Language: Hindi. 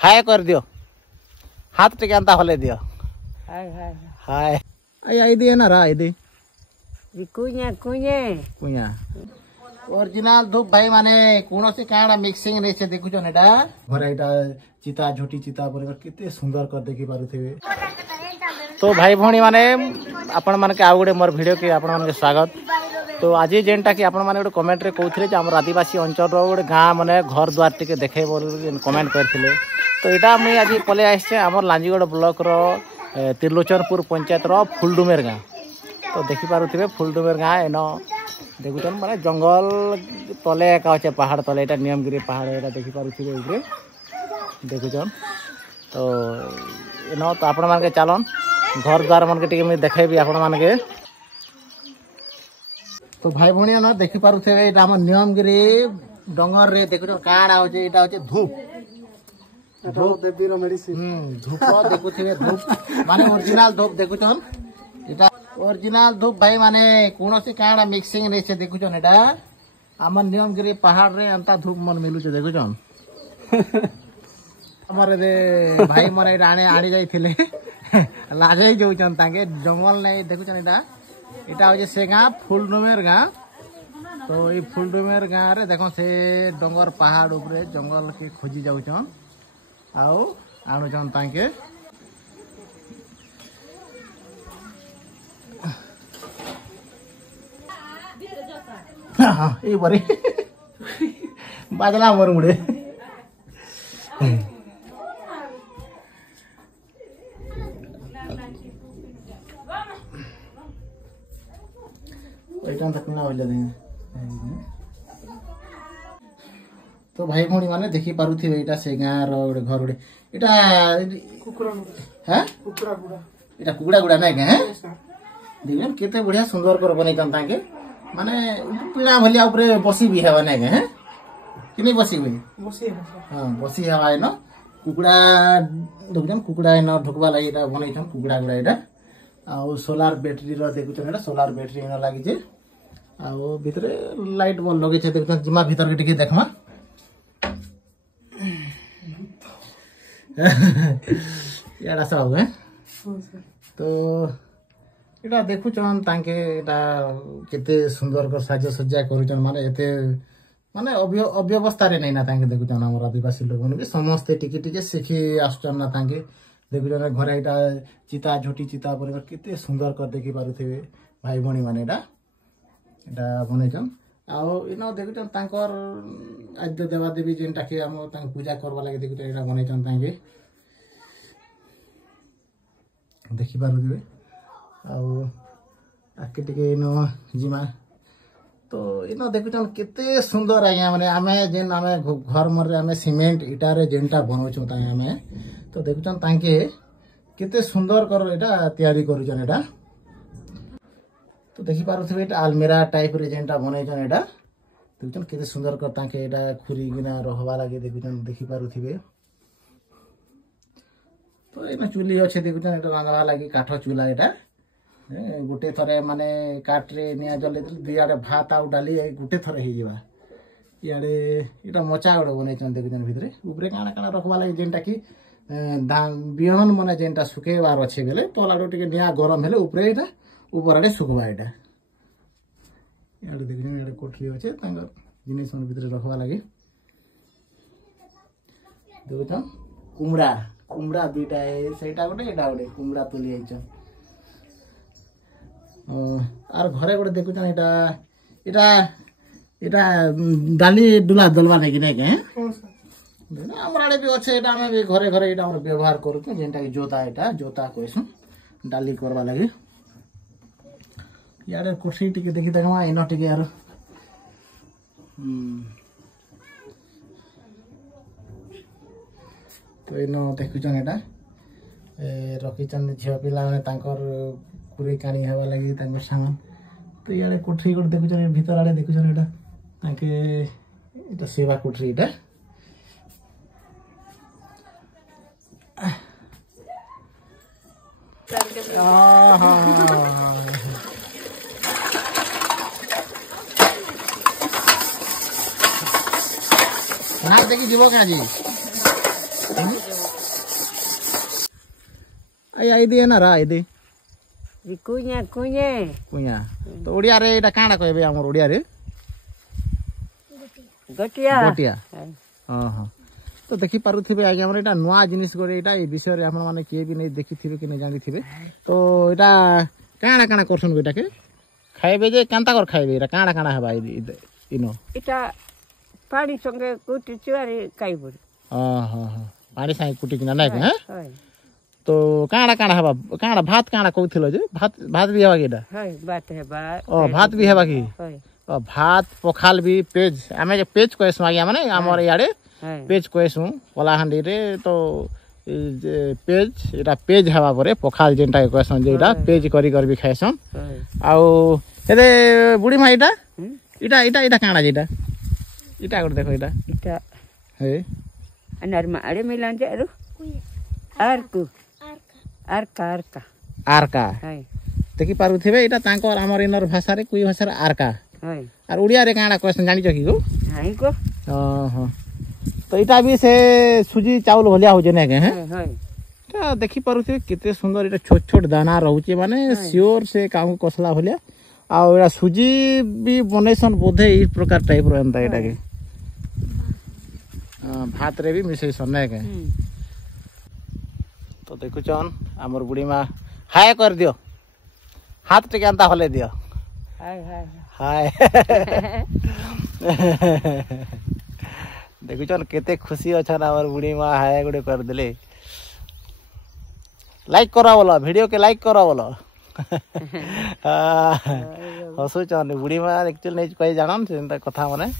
हाय कर दियो हाथ टिके अंता हले दियो हाय हाय हाय आई दिए ना रा आई दी कुña कुñे कुया ओरिजिनल धूप भाई माने कोनोसी काड़ा मिक्सिंग रे से देखु जन एटा भराइटा चिता झोटी चिता पर केते सुंदर कर देखि पारुथिबे। तो भाई भौणी माने आपण माने के आ गुडे मोर वीडियो के आपण माने स्वागत। तो आज जेनटा कि आपण माने गुडे कमेंट रे कहउथिले जे हमर आदिवासी अंचल रो गुडे गां माने घर द्वार टिके देखे बोल कमेंट करथिले। तो एटा मुई आज पले आइछे हमर लांजीगड़ ब्लॉक रो त्रिलोचनपुर पंचायत रो फुलडुमेर गां। तो देखि पारुथिबे फुलडुमेर गां एनो देखुछन माने जंगल तले का আছে पहाड़ तले এটা নিয়মগিরি पहाड़ এটা দেখি পারুছিবে উপরে দেখুছন। তো এনো তো আপন মানকে চালন घर द्वार मन के टिके मैं देखेबी आपण मानके। तो भाई भणी ना देखि पारुथिबे এটা हमर নিয়মগিরি डंगर रे देखुछन काडा होचे এটা होचे धूप धूप देबीरो मेडिसिन धूप देखुथिबे धूप माने ओरिजिनल धूप देखुछन এটা ओरिजिनल धूप भाई माने कोनोसी काड़ा मिक्सिंग रे से देखुछन एटा हमर नियमगिरी पहाड़ रे अंता धूप मन मिलु छे देखुछन। हमर दे भाई मरे आने आड़ी जाइथिले लाजै जोचन ताके जंगल नै देखुछन एटा हो जे से गां फुलडुमेर गां। तो ई फुलडुमेर गां रे देखो से डंगर पहाड़ ऊपर जंगल के खोजी जाउछन आउ आनुछन ताके। हाँ ये बरे बाजला मोर मुड़े तो भाई भौणी माने देखि पारुथिबे एटा से गां रो घर गुडे एटा कुकुरा हैं कुकुरा गुडा एटा कुकुरा गुडा नै के देखन केते बढ़िया सुंदर कर बनै तन ताके माने पीड़ा भलिया ऊपर बसी भी है बने के कि नहीं बसी हुई बसी हां बसी हवा न कुकुड़ा देखजन कुकुड़ा न ढुकबा लागि एटा बनै छन कुकुड़ा गुडा एटा आ सोलार बैटरी रो देखु छन एटा सोलार बैटरी न लागि जे आ भितरे लाइट बल लगे छे देखजन जिमा भीतर के टिके देखमा यार ऐसा हो गए। तो एटा देखुचन ताके एटा केते सुंदर कर साज सज्जा करूचन माने एते माने अव्यवस्था रे नै ना ताके देखुचन हमर आदिवासी लोग ने समस्त टिके टिके सिखी आसचन ना ताके देखुचन घर एटा चिता झोटी चिता पर केते सुंदर कर देखि पारुथिबे भाई भणी माने एटा बनेचन आ इनो देखुचन तांकर आद्य देवा देवी जेनटा के हम तांक पूजा करबा लागि देखुचन एटा बनेचन ताके देखि पारुथिबे आके टिके नो जिमा। तो इनो देखुचन केते सुंदर आया माने आमे जेन आमे घर मरे आमे सीमेंट इटा रे जेनटा बनौछु ताई आमे तो देखुचन ताके केते सुंदर कर एटा तयारी करूचन एटा। तो देखि पारुथिबे एटा अलमीरा टाइप रे जेनटा बनैछन एटा देखुचन केते सुंदर कर ताके एटा खुरी गिना रहबा लागि देखुचन देखि पारुथिबे। तो एना चुली अछि देखुचन एटा रांधबा लागि काठ चूल्हा एटा गुटे थरे माने काटरे निया जले दुआडे भात आउ डाली गुटे थरे हे जिबा याडे एटा मचा गुडे बनै छन देखजन भितरे ऊपरे काना काना रखबा लागि जेनटा कि धान बिहन मने जेनटा सुकेबार अछि बेले तलाडो टिके निया गरम हेले ऊपरे एटा ऊपरडे सुकबा एटा याडे देखजन याडे कोठरी अछि तांगर जिनिस मन भितरे रखबा लागि देखजन कुमड़ा कुमड़ा दुइटा सेटा गुडे एटा गुडे कुमड़ा तुली आइछन। आर घरे गोटे देखुचन एटा एटा एटा डाली डुला दलवा लागि नै के हमर आडे भी अछि एटा हम भी घरे घरे एटा हम व्यवहार करू छ जेनटा कि जोता एटा जोता कहसु डाली करबा लागि याडे कोठी टिके देखि देखमा इनो टिके यार तो इनो देखुचन एटा रखिचन झियो पिला माने तांकर पूरी कानी हवा लगी तांकर सामान। तो याडे कोठरी गोट देखुचन भीतर आडे देखुचन एटा ताके एटा सेवा कोठरी एटा ना देखि जीवो का जी आई दे ना रा आई दे कुइया कुइये कुया तो ओडिया रे एटा काणा कहबे हमर ओडिया रे गटिया गटिया हां तो देखि पारुथिबे आगे हमर एटा नवा जिनिस गोरे एटा ए विषय रे आपण माने के भी नै देखिथिबे कि नै जानिथिबे तो एटा काणा काणा करसन बेटा के खाइबे जे कांता कर खाइबे एटा काणा काणा हबा इनो इटा पानी संगे कुटी चुआरी खाइबो हां हां पानी संगे कुटी किना नै के हैं तो काणा काणा हबा काणा भात काणा कहथिलो जे भात भी हबा केटा हाय बात है बा ओ भात भी हबा की हाय ओ भात पखाल भी पेज आमे जे पेज कहस मागे माने हमर याडे पेज कहसु कलाहांडी रे तो पेज एटा पेज हवा परे पखाल जेंटा कहसन जेटा पेज करी कर भी खायसन आउ एदे बुढ़ी माई इटा इटा इटा इटा काणा जेटा इटा कर देखो इटा इटा हे अनर मा अरे मिलान जे रु आरकु आरका आरका आरका हाय देखि पारुथिबे इटा तांकर हमर इनर भाषा रे कुई भाषा रे आरका हाय आर उड़िया रे काणा कहसन जानि छ की गो हाय को हां तो इटा भी से सुजी चावल भलिया हो जे ने के हैं हाय ता देखि पारुथिबे केते सुंदर इटा छोट छोट दाना रहउचे माने श्योर से काम कसला भलिया आ एटा सुजी भी बनेसन बोधे ई प्रकार टाइप रो एंता एटा के भात रे भी मिसेसन ने के तो देखु चन हमर बुढ़ी माँ हाय कर दियो हाथ टे केंता हले दियो हाय हाय हाय देखु चन केते खुशी अछन हमर बुढ़ी माँ हाय गुडे कर देले लाइक करा बोलो वीडियो के लाइक करा बोलो हसु चन बुढ़ी माँ एक्चुअली नै कहि जानन सेंता कथा माने